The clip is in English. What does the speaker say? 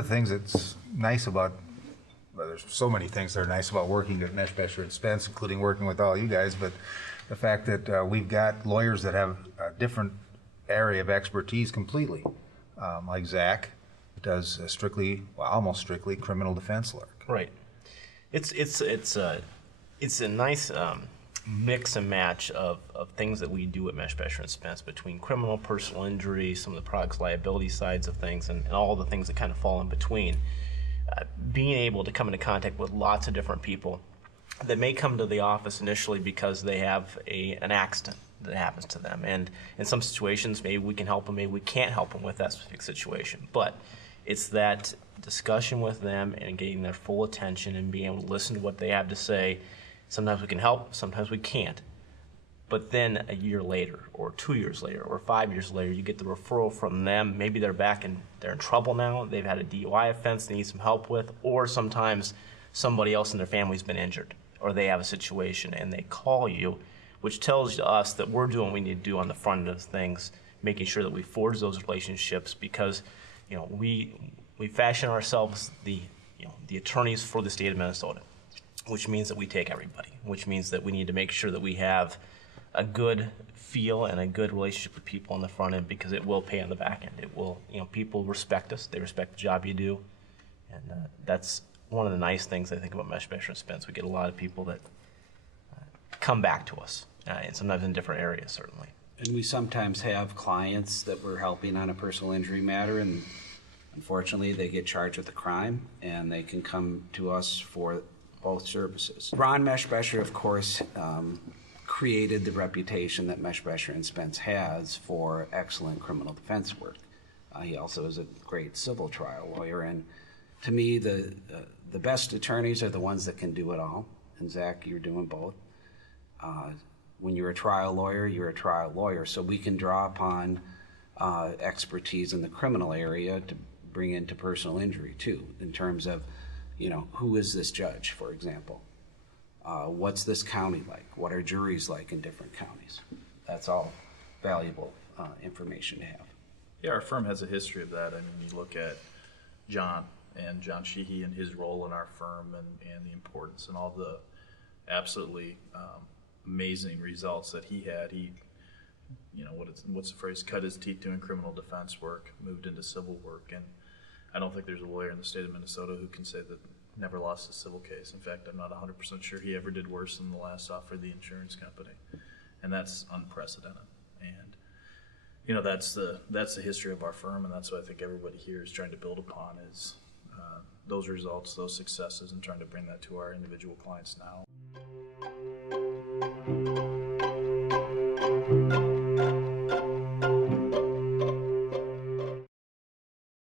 of the things that's nice about, well, there's so many things that are nice about working at Meshbesher and Spence, including working with all you guys, but the fact that we've got lawyers that have a different area of expertise completely, like Zach does strictly, well, almost strictly criminal defense work. Right. It's a nice mix and match of things that we do at Meshbesher and Spence between criminal, personal injury, some of the products liability sides of things, and all the things that kind of fall in between. Being able to come into contact with lots of different people that may come to the office initially because they have an accident that happens to them, and in some situations maybe we can help them, maybe we can't help them with that specific situation, but it's that discussion with them and getting their full attention and being able to listen to what they have to say. Sometimes we can help, sometimes we can't. But then a year later, or 2 years later, or 5 years later, you get the referral from them. Maybe they're they're in trouble now, they've had a DUI offense they need some help with, or sometimes somebody else in their family's been injured, or they have a situation and they call you, which tells us that we're doing what we need to do on the front end of things, making sure that we forge those relationships, because we fashion ourselves the attorneys for the state of Minnesota, which means that we take everybody, which means that we need to make sure that we have a good feel and a good relationship with people on the front end, because it will pay on the back end. It will, people respect us, they respect the job you do, and that's one of the nice things I think about Meshbesher and Spence. We get a lot of people that come back to us, and sometimes in different areas, certainly. And we sometimes have clients that we're helping on a personal injury matter, and unfortunately they get charged with a crime, and they can come to us for both services. Ron Meshbesher, of course, created the reputation that Meshbesher and Spence has for excellent criminal defense work. He also is a great civil trial lawyer, and to me, the best attorneys are the ones that can do it all. And Zach, you're doing both. When you're a trial lawyer, you're a trial lawyer. So we can draw upon expertise in the criminal area to bring into personal injury too, in terms of, who is this judge, for example? What's this county like? What are juries like in different counties? That's all valuable information to have. Yeah, our firm has a history of that. I mean, you look at John Sheehy and his role in our firm, and the importance and all the absolutely amazing results that he had. He, what's the phrase, cut his teeth doing criminal defense work, moved into civil work, and I don't think there's a lawyer in the state of Minnesota who can say that never lost a civil case. In fact, I'm not 100% sure he ever did worse than the last offer of the insurance company, and that's unprecedented. And that's the history of our firm, and that's what I think everybody here is trying to build upon, is those results, those successes, and trying to bring that to our individual clients now.